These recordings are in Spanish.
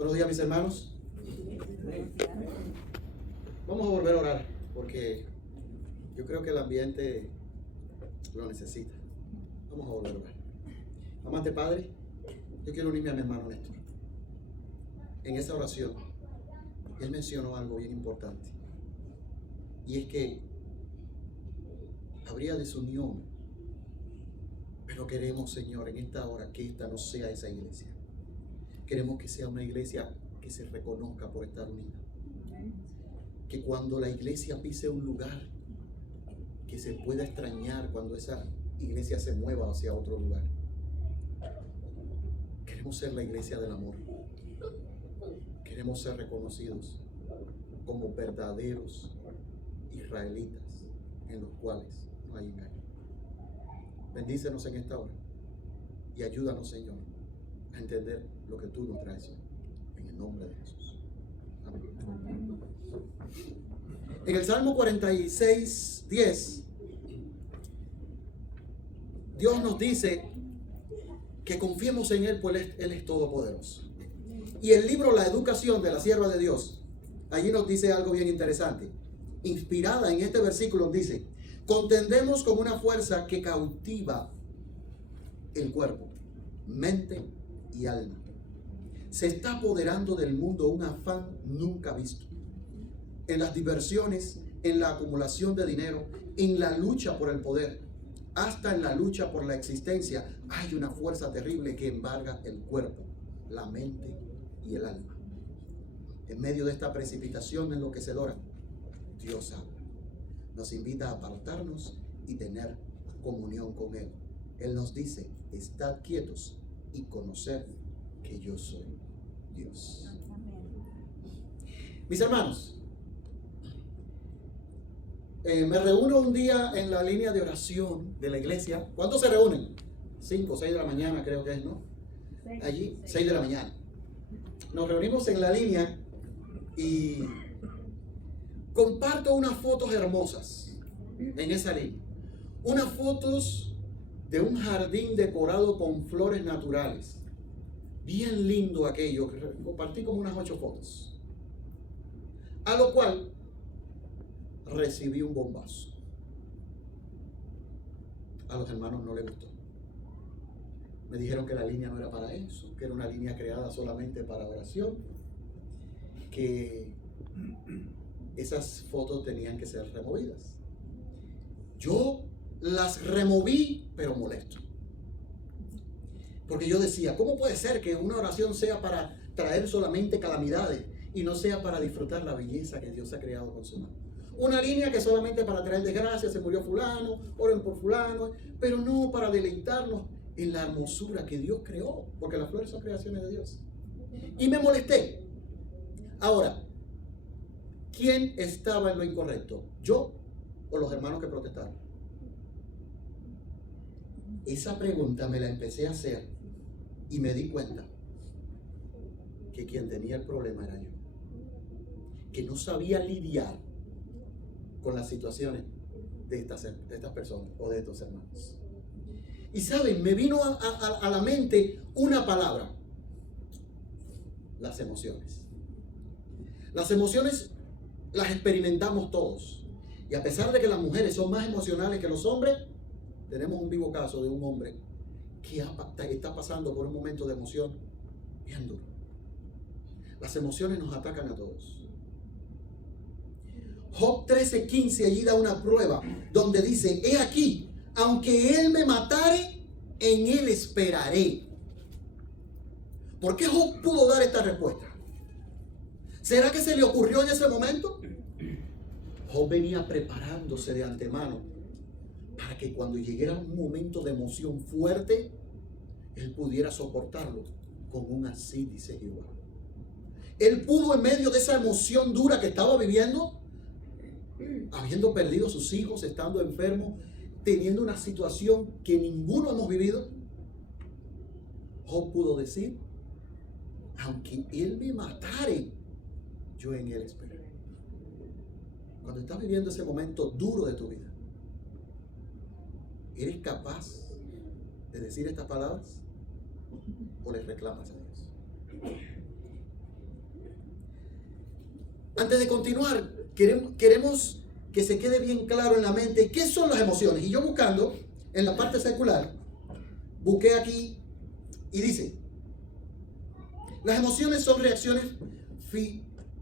Buenos días, mis hermanos. Vamos a volver a orar porque yo creo que el ambiente lo necesita. Vamos a volver a orar. Amante Padre, yo quiero unirme a mi hermano Néstor. En esa oración, él mencionó algo bien importante. Y es que habría desunión. Pero queremos, Señor, en esta hora que esta no sea esa iglesia. Queremos que sea una iglesia que se reconozca por estar unida. Que cuando la iglesia pise un lugar, que se pueda extrañar cuando esa iglesia se mueva hacia otro lugar. Queremos ser la iglesia del amor. Queremos ser reconocidos como verdaderos israelitas en los cuales no hay engaño. Bendícenos en esta hora y ayúdanos, Señor, a entender lo que tú nos traes hoy. En el nombre de Jesús. Amén. En el Salmo 46, 10, Dios nos dice que confiemos en Él, pues Él es todopoderoso. Y el libro La Educación de la Sierva de Dios, allí nos dice algo bien interesante. Inspirada en este versículo dice: contendemos con una fuerza que cautiva el cuerpo, mente y alma. Se está apoderando del mundo un afán nunca visto. En las diversiones, en la acumulación de dinero, en la lucha por el poder, hasta en la lucha por la existencia, hay una fuerza terrible que embarga el cuerpo, la mente y el alma. En medio de esta precipitación enloquecedora, Dios habla. Nos invita a apartarnos y tener comunión con Él. Él nos dice: estad quietos y conoced que yo soy Dios. Mis hermanos, me reúno un día en la línea de oración de la iglesia. ¿Cuántos se reúnen? 5 o 6 de la mañana creo que es, ¿no? Allí, 6 de la mañana. Nos reunimos en la línea y comparto unas fotos hermosas en esa línea. Unas fotos de un jardín decorado con flores naturales. Bien lindo aquello. Compartí como unas 8 fotos. A lo cual recibí un bombazo. A los hermanos no les gustó. Me dijeron que la línea no era para eso, que era una línea creada solamente para oración, que esas fotos tenían que ser removidas. Yo las removí, pero molesto. Porque yo decía: ¿cómo puede ser que una oración sea para traer solamente calamidades y no sea para disfrutar la belleza que Dios ha creado con su mano? Una línea que solamente para traer desgracia, se murió fulano, oren por fulano, pero no para deleitarnos en la hermosura que Dios creó, porque las flores son creaciones de Dios. Y me molesté. Ahora, ¿quién estaba en lo incorrecto? ¿Yo o los hermanos que protestaron? Esa pregunta me la empecé a hacer y me di cuenta que quien tenía el problema era yo, que no sabía lidiar con las situaciones de estas personas o de estos hermanos. Y saben, me vino a la mente una palabra: las emociones. Las emociones las experimentamos todos. Y a pesar de que las mujeres son más emocionales que los hombres, tenemos un vivo caso de un hombre que está pasando por un momento de emoción bien duro. Las emociones nos atacan a todos. Job 13:15 allí da una prueba donde dice: he aquí, aunque él me matare, en él esperaré. ¿Por qué Job pudo dar esta respuesta? ¿Será que se le ocurrió en ese momento? Job venía preparándose de antemano para que cuando llegara un momento de emoción fuerte, él pudiera soportarlo con un así dice Jehová. Él pudo, en medio de esa emoción dura que estaba viviendo, habiendo perdido a sus hijos, estando enfermo, teniendo una situación que ninguno hemos vivido, Job pudo decir: aunque él me matare, yo en él esperaré. Cuando estás viviendo ese momento duro de tu vida, ¿eres capaz de decir estas palabras o le reclamas a Dios? Antes de continuar, queremos que se quede bien claro en la mente qué son las emociones. Y yo buscando en la parte secular, busqué aquí y dice, las emociones son reacciones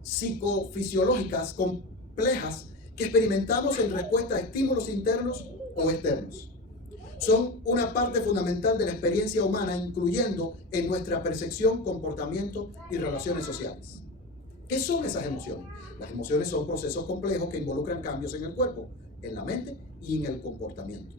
psicofisiológicas complejas que experimentamos en respuesta a estímulos internos o externos. Son una parte fundamental de la experiencia humana, incluyendo en nuestra percepción, comportamiento y relaciones sociales. ¿Qué son esas emociones? Las emociones son procesos complejos que involucran cambios en el cuerpo, en la mente y en el comportamiento.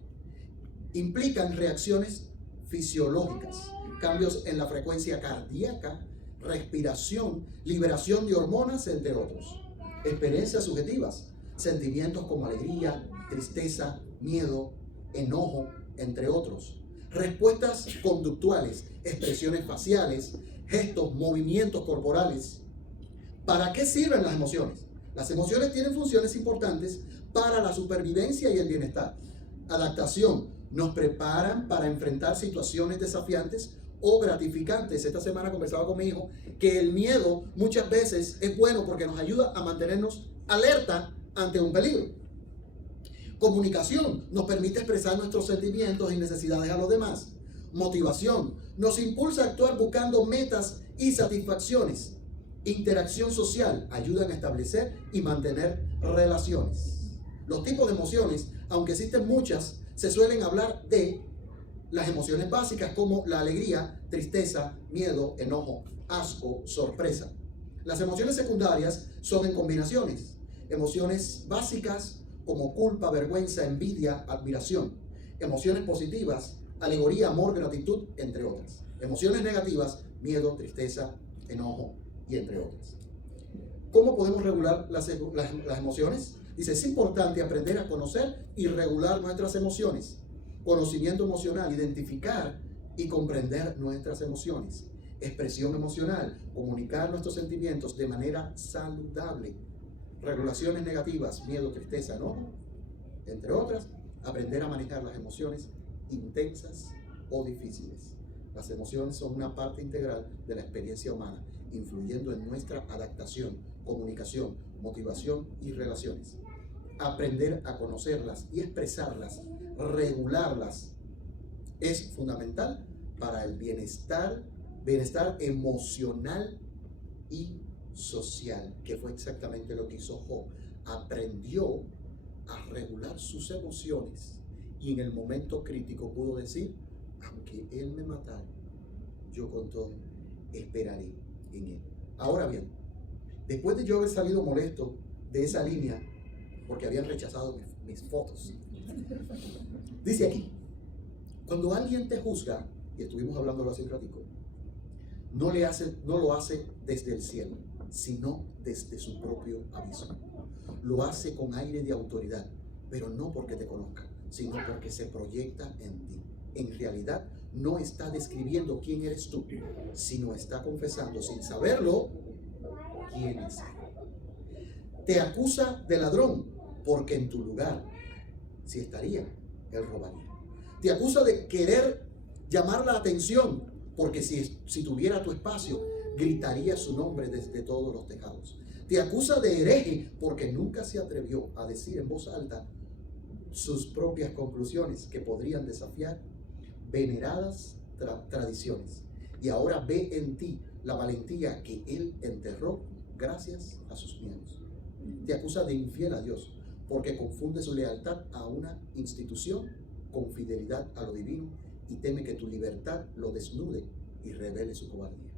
Implican reacciones fisiológicas, cambios en la frecuencia cardíaca, respiración, liberación de hormonas, entre otros. Experiencias subjetivas, sentimientos como alegría, tristeza, miedo, enojo, entre otros. Respuestas conductuales, expresiones faciales, gestos, movimientos corporales. ¿Para qué sirven las emociones? Las emociones tienen funciones importantes para la supervivencia y el bienestar. Adaptación. Nos preparan para enfrentar situaciones desafiantes o gratificantes. Esta semana conversaba con mi hijo que el miedo muchas veces es bueno porque nos ayuda a mantenernos alerta ante un peligro. Comunicación. Nos permite expresar nuestros sentimientos y necesidades a los demás. Motivación. Nos impulsa a actuar buscando metas y satisfacciones. Interacción social, ayudan a establecer y mantener relaciones. Los tipos de emociones, aunque existen muchas, se suelen hablar de las emociones básicas como la alegría, tristeza, miedo, enojo, asco, sorpresa. Las emociones secundarias son en combinaciones. Emociones básicas como culpa, vergüenza, envidia, admiración. Emociones positivas, alegría, amor, gratitud, entre otras. Emociones negativas, miedo, tristeza, enojo, y entre otras. ¿Cómo podemos regular las emociones? Dice, es importante aprender a conocer y regular nuestras emociones. Conocimiento emocional, identificar y comprender nuestras emociones. Expresión emocional, comunicar nuestros sentimientos de manera saludable. Regulaciones negativas, miedo, tristeza, enojo, entre otras. Aprender a manejar las emociones intensas o difíciles. Las emociones son una parte integral de la experiencia humana, influyendo en nuestra adaptación, comunicación, motivación y relaciones. Aprender a conocerlas y expresarlas, regularlas, es fundamental para el bienestar emocional y social, que fue exactamente lo que hizo Job. Aprendió a regular sus emociones y en el momento crítico pudo decir, aunque él me matara, yo con todo esperaré en él. Ahora bien, después de yo haber salido molesto de esa línea, porque habían rechazado mis fotos, dice aquí, cuando alguien te juzga, y estuvimos hablándolo hace un ratico, no lo hace desde el cielo, sino desde su propio aviso. Lo hace con aire de autoridad, pero no porque te conozca, sino porque se proyecta en ti. En realidad, no está describiendo quién eres tú, sino está confesando sin saberlo quién es él. Te acusa de ladrón, porque en tu lugar, si estaría, él robaría. Te acusa de querer llamar la atención, porque si tuviera tu espacio, gritaría su nombre desde todos los tejados. Te acusa de hereje, porque nunca se atrevió a decir en voz alta sus propias conclusiones que podrían desafiar veneradas tradiciones. Y ahora ve en ti la valentía que él enterró gracias a sus miedos. Te acusa de infiel a Dios, porque confunde su lealtad a una institución con fidelidad a lo divino y teme que tu libertad lo desnude y revele su cobardía.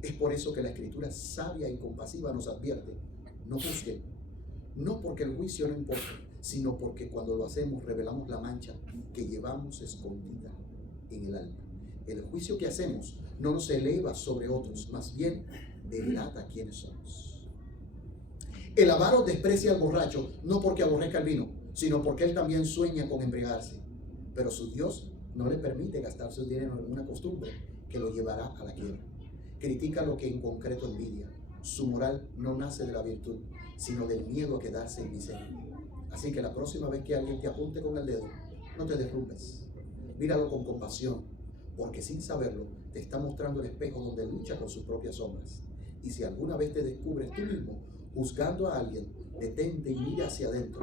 Es por eso que la Escritura sabia y compasiva nos advierte, no juzguen, no porque el juicio no importa, sino porque cuando lo hacemos revelamos la mancha que llevamos escondida en el alma. El juicio que hacemos no nos eleva sobre otros, más bien delata quiénes somos. El avaro desprecia al borracho, no porque aborrezca el vino, sino porque él también sueña con embriagarse. Pero su Dios no le permite gastar su dinero en alguna costumbre que lo llevará a la quiebra. Critica lo que en concreto envidia. Su moral no nace de la virtud, sino del miedo a quedarse en miseria. Así que la próxima vez que alguien te apunte con el dedo, no te derrumbes. Míralo con compasión, porque sin saberlo te está mostrando el espejo donde lucha con sus propias sombras. Y si alguna vez te descubres tú mismo juzgando a alguien, detente y mira hacia adentro.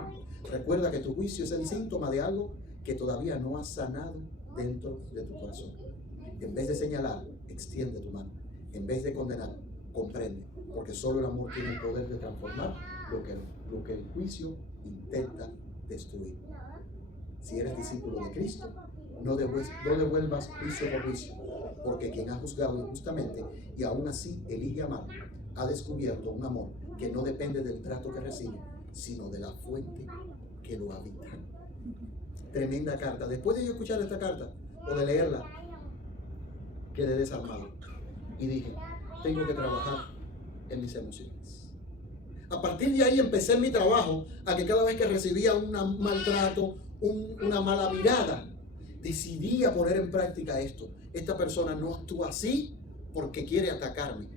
Recuerda que tu juicio es el síntoma de algo que todavía no has sanado dentro de tu corazón. En vez de señalar, extiende tu mano. En vez de condenar, comprende. Porque solo el amor tiene el poder de transformar lo que el juicio intenta destruir. Si eres discípulo de Cristo, no devuelvas juicio por juicio, porque quien ha juzgado injustamente y aún así elige amar, ha descubierto un amor que no depende del trato que recibe, sino de la fuente que lo habita. Tremenda carta. Después de yo escuchar esta carta o de leerla, quedé desarmado y dije, tengo que trabajar en mis emociones. A partir de ahí empecé mi trabajo a que cada vez que recibía un maltrato, una mala mirada, decidí poner en práctica esto. Esta persona no actúa así porque quiere atacarme,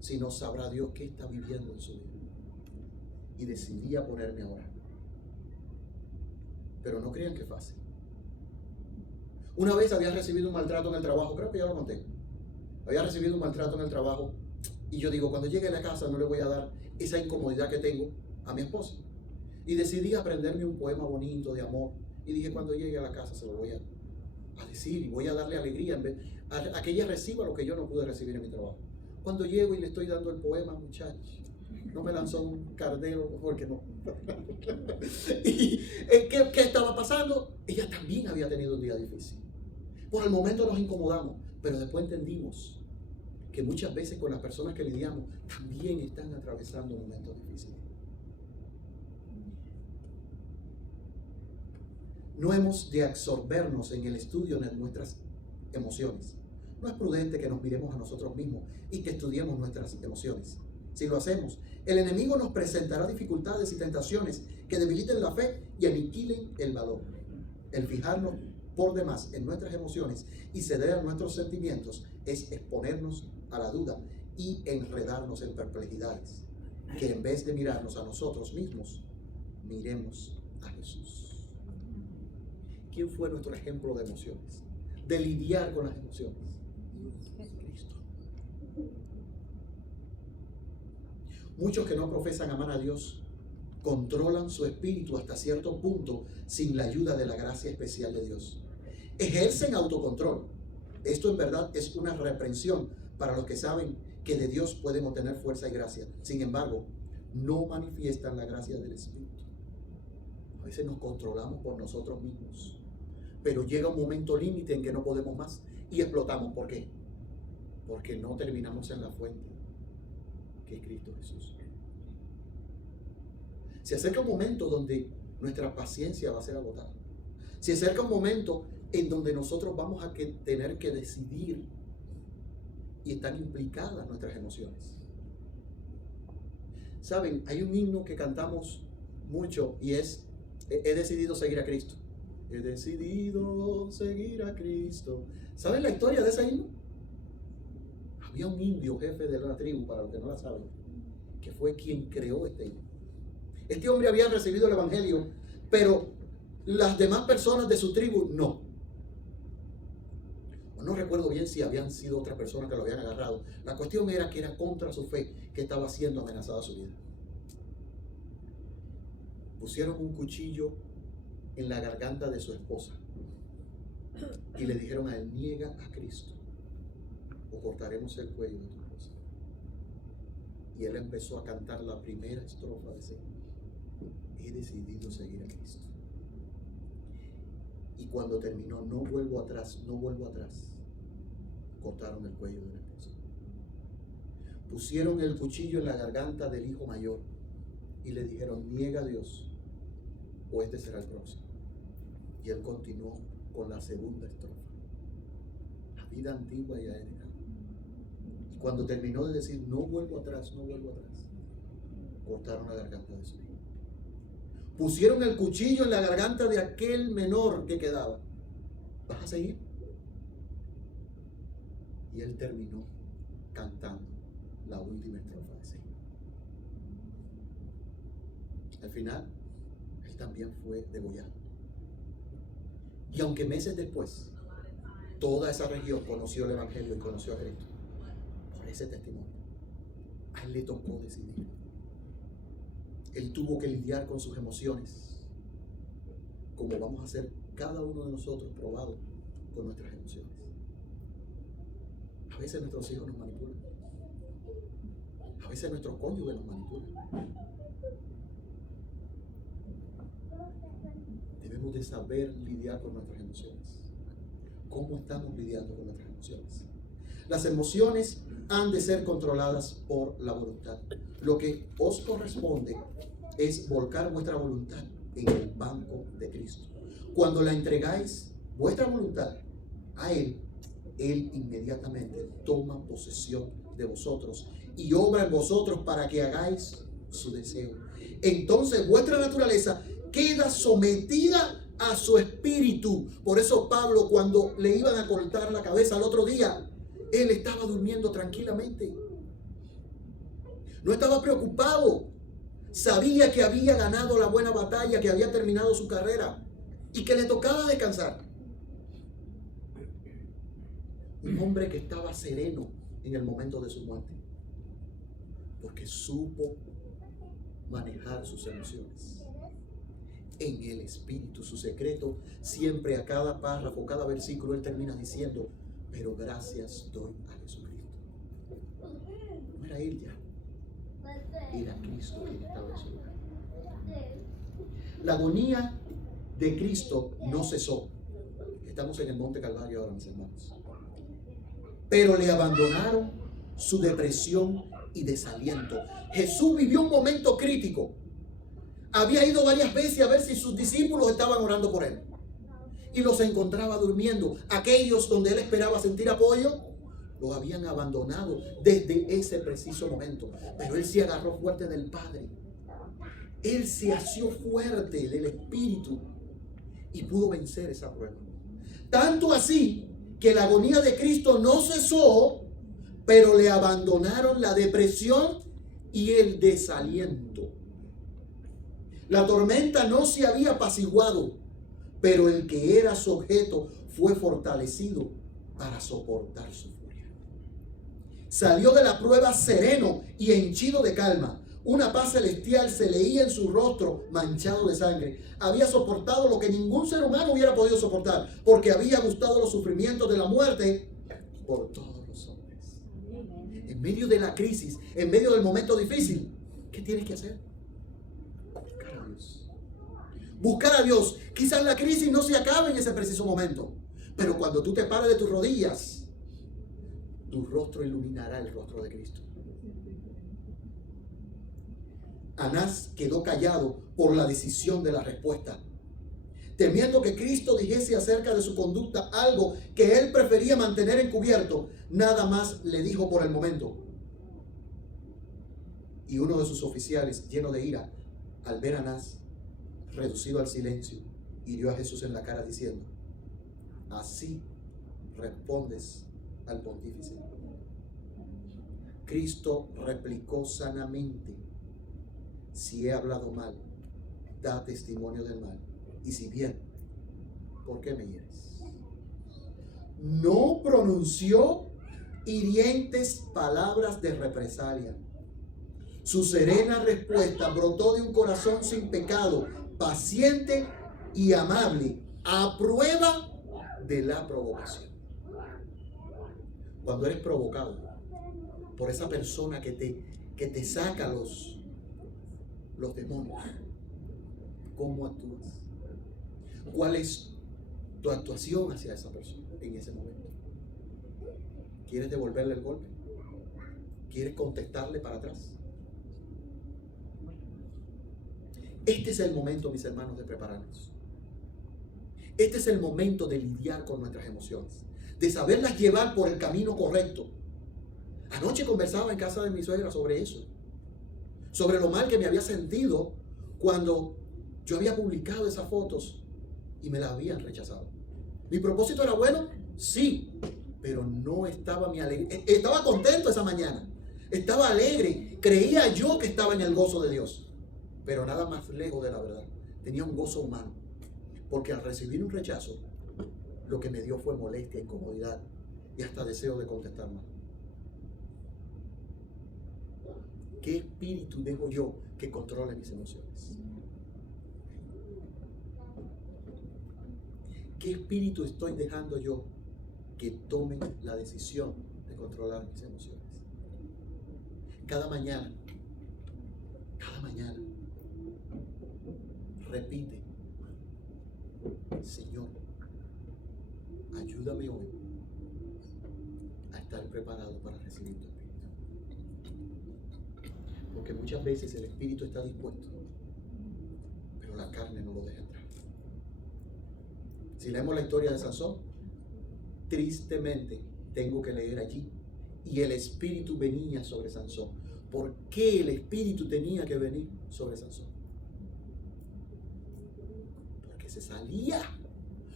sino sabrá Dios qué está viviendo en su vida. Y decidí ponerme a orar. Pero no crean que es fácil. Una vez había recibido un maltrato en el trabajo, creo que ya lo conté. Había recibido un maltrato en el trabajo y yo digo, cuando llegue a la casa no le voy a dar esa incomodidad que tengo a mi esposa. Y decidí aprenderme un poema bonito de amor. Y dije, cuando llegue a la casa se lo voy a decir y voy a darle alegría a que ella reciba lo que yo no pude recibir en mi trabajo. Cuando llego y le estoy dando el poema, muchachos, no me lanzó un cardero porque no. ¿Y qué estaba pasando? Ella también había tenido un día difícil. Por el momento nos incomodamos, pero después entendimos que muchas veces con las personas que lidiamos también están atravesando momentos difíciles. No hemos de absorbernos en el estudio de nuestras emociones. No es prudente que nos miremos a nosotros mismos y que estudiemos nuestras emociones. Si lo hacemos, el enemigo nos presentará dificultades y tentaciones que debiliten la fe y aniquilen el valor. El fijarnos por demás en nuestras emociones y ceder a nuestros sentimientos es exponernos a la duda y enredarnos en perplejidades, que en vez de mirarnos a nosotros mismos, miremos a Jesús. ¿Quién fue nuestro ejemplo de emociones? De lidiar con las emociones. Cristo. Muchos que no profesan amar a Dios controlan su espíritu hasta cierto punto sin la ayuda de la gracia especial de Dios. Ejercen autocontrol. Esto en verdad es una reprensión para los que saben que de Dios pueden obtener fuerza y gracia. Sin embargo, no manifiestan la gracia del Espíritu. A veces nos controlamos por nosotros mismos, pero llega un momento límite en que no podemos más y explotamos. ¿Por qué? Porque no terminamos en la fuente, que es Cristo Jesús. Se acerca un momento donde nuestra paciencia va a ser agotada. Se acerca un momento en donde nosotros vamos a tener que decidir y están implicadas nuestras emociones. Saben, hay un himno que cantamos mucho y es: he decidido seguir a Cristo. He decidido seguir a Cristo. ¿Saben la historia de ese himno? Había un indio jefe de la tribu, para los que no la saben, que fue quien creó este himno. Este hombre había recibido el evangelio, pero las demás personas de su tribu no. No recuerdo bien si habían sido otras personas que lo habían agarrado. La cuestión era que era contra su fe que estaba siendo amenazada su vida. Pusieron un cuchillo en la garganta de su esposa y le dijeron a él: niega a Cristo o cortaremos el cuello de tu esposa. Y él empezó a cantar la primera estrofa de ese himno: he decidido seguir a Cristo. Y cuando terminó, no vuelvo atrás, no vuelvo atrás, cortaron el cuello de la esposa. Pusieron el cuchillo en la garganta del hijo mayor y le dijeron: niega a Dios o este será el próximo. Y él continuó con la segunda estrofa: la vida antigua ya he dejado. Y cuando terminó de decir no vuelvo atrás, no vuelvo atrás, cortaron la garganta de su hijo. Pusieron el cuchillo en la garganta de aquel menor que quedaba. ¿Vas a seguir? Y él terminó cantando la última estrofa de ese himno. Al final, él también fue degollado. Y aunque meses después, toda esa región conoció el evangelio y conoció a Cristo por ese testimonio, a él le tocó decidir. Él tuvo que lidiar con sus emociones, como vamos a ser cada uno de nosotros probados con nuestras emociones. A veces nuestros hijos nos manipulan. A veces nuestros cónyuges nos manipulan. Debemos de saber lidiar con nuestras emociones. ¿Cómo estamos lidiando con nuestras emociones? Las emociones han de ser controladas por la voluntad. Lo que os corresponde es volcar vuestra voluntad en el banco de Cristo. Cuando la entregáis, vuestra voluntad, a Él, Él inmediatamente toma posesión de vosotros y obra en vosotros para que hagáis su deseo. Entonces vuestra naturaleza queda sometida a su espíritu. Por eso Pablo, cuando le iban a cortar la cabeza al otro día, él estaba durmiendo tranquilamente. No estaba preocupado. Sabía que había ganado la buena batalla, que había terminado su carrera y que le tocaba descansar. Un hombre que estaba sereno en el momento de su muerte, porque supo manejar sus emociones. En el Espíritu, su secreto, siempre a cada párrafo, cada versículo, él termina diciendo: pero gracias doy a Jesucristo. No era él ya, era Cristo quien estaba en su lugar. La agonía de Cristo no cesó. Estamos en el Monte Calvario ahora, mis hermanos. Pero le abandonaron su depresión y desaliento. Jesús vivió un momento crítico. Había ido varias veces a ver si sus discípulos estaban orando por él, y los encontraba durmiendo. Aquellos donde él esperaba sentir apoyo, los habían abandonado desde ese preciso momento. Pero él se agarró fuerte del Padre. Él se asió fuerte del Espíritu y pudo vencer esa prueba. Tanto así que la agonía de Cristo no cesó, pero le abandonaron la depresión y el desaliento. La tormenta no se había apaciguado, pero el que era su objeto fue fortalecido para soportar su furia. Salió de la prueba sereno y henchido de calma. Una paz celestial se leía en su rostro manchado de sangre. Había soportado lo que ningún ser humano hubiera podido soportar, porque había gustado los sufrimientos de la muerte por todos los hombres. En medio de la crisis, en medio del momento difícil, ¿qué tienes que hacer? Buscar a Dios. Buscar a Dios. Quizás la crisis no se acabe en ese preciso momento, pero cuando tú te pares de tus rodillas, tu rostro iluminará el rostro de Cristo. Anás quedó callado por la decisión de la respuesta, temiendo que Cristo dijese acerca de su conducta algo que él prefería mantener encubierto. Nada más le dijo por el momento. Y uno de sus oficiales, lleno de ira, al ver a Anás reducido al silencio, hirió a Jesús en la cara diciendo: así respondes al pontífice. Cristo replicó sanamente: si he hablado mal, da testimonio del mal. Y si bien, ¿por qué me hieres? No pronunció hirientes palabras de represalia. Su serena respuesta brotó de un corazón sin pecado, paciente y amable, a prueba de la provocación. Cuando eres provocado por esa persona que te saca los demonios, ¿cómo actúas? ¿Cuál es tu actuación hacia esa persona en ese momento? ¿Quieres devolverle el golpe? ¿Quieres contestarle para atrás? Este es el momento, mis hermanos, de prepararnos. Este es el momento de lidiar con nuestras emociones, de saberlas llevar por el camino correcto. Anoche conversaba en casa de mi suegra sobre eso, sobre lo mal que me había sentido cuando yo había publicado esas fotos y me las habían rechazado. ¿Mi propósito era bueno? Sí, pero no estaba mi alegría. Estaba contento esa mañana, estaba alegre, creía yo que estaba en el gozo de Dios, pero nada más lejos de la verdad. Tenía un gozo humano, porque al recibir un rechazo, lo que me dio fue molestia, incomodidad y hasta deseo de contestar mal. ¿Qué espíritu dejo yo que controle mis emociones? ¿Qué espíritu estoy dejando yo que tome la decisión de controlar mis emociones? Cada mañana, repite: Señor, ayúdame hoy a estar preparado para recibir tu espíritu. Porque muchas veces el espíritu está dispuesto, pero la carne no lo deja entrar. Si leemos la historia de Sansón, tristemente tengo que leer allí, y el espíritu venía sobre Sansón. ¿Por qué el espíritu tenía que venir sobre Sansón? Porque se salía,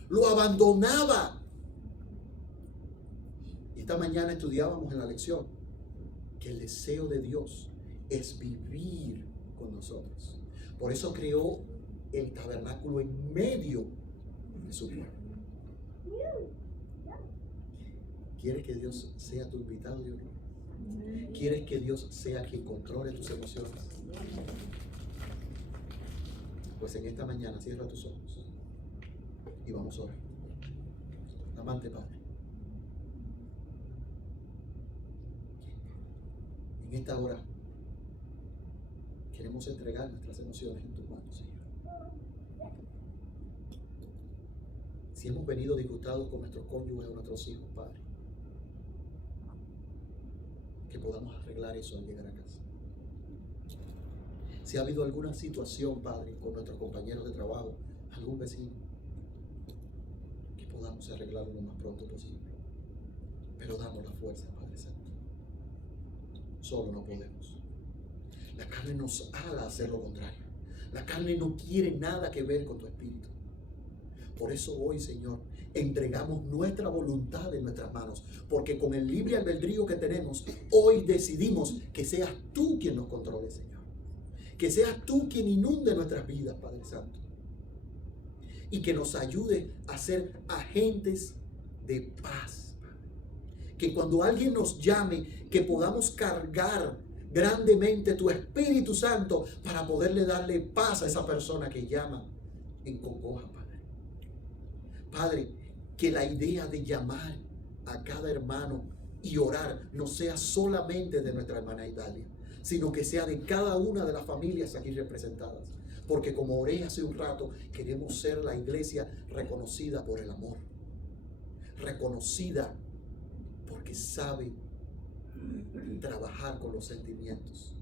lo abandonaba. Y esta mañana estudiábamos en la lección que el deseo de Dios es vivir con nosotros. Por eso creó el tabernáculo en medio de su pueblo. ¿Quieres que Dios sea tu invitado de honor? ¿Quieres que Dios sea quien controle tus emociones? Pues en esta mañana cierra tus ojos y vamos a orar. Amante Padre, en esta hora queremos entregar nuestras emociones en tus manos, Señor. Si hemos venido disgustados con nuestros cónyuges o nuestros hijos, Padre, que podamos arreglar eso al llegar a casa. Si ha habido alguna situación, Padre, con nuestros compañeros de trabajo, algún vecino, que podamos arreglarlo lo más pronto posible. Pero damos la fuerza, Padre Santo. Solo no podemos. La carne nos ala a hacer lo contrario. La carne no quiere nada que ver con tu espíritu. Por eso hoy, Señor, entregamos nuestra voluntad en nuestras manos, porque con el libre albedrío que tenemos, hoy decidimos que seas tú quien nos controle, Señor. Que seas tú quien inunde nuestras vidas, Padre Santo. Y que nos ayude a ser agentes de paz. Que cuando alguien nos llame, que podamos cargar grandemente tu Espíritu Santo para poderle darle paz a esa persona que llama en congoja, Padre. Padre, que la idea de llamar a cada hermano y orar no sea solamente de nuestra hermana Italia, sino que sea de cada una de las familias aquí representadas. Porque como oré hace un rato, queremos ser la iglesia reconocida por el amor, reconocida porque sabe trabajar con los sentimientos,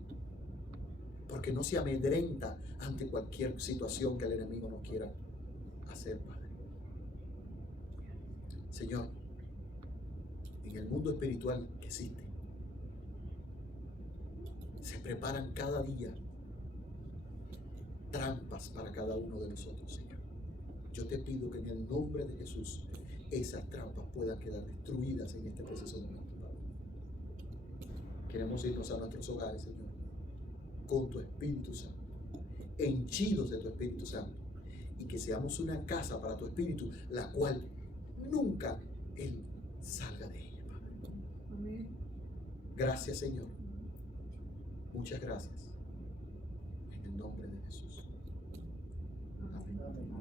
porque no se amedrenta ante cualquier situación que el enemigo nos quiera hacer, Padre. Señor, en el mundo espiritual que existe, se preparan cada día trampas para cada uno de nosotros, Señor. Yo te pido que en el nombre de Jesús esas trampas puedan quedar destruidas en este preciso momento, Padre. Queremos irnos a nuestros hogares, Señor, con tu Espíritu Santo, henchidos de tu Espíritu Santo, y que seamos una casa para tu Espíritu, la cual nunca Él salga de ella, Padre. Amén. Gracias, Señor. Muchas gracias. En el nombre de Jesús. Amén.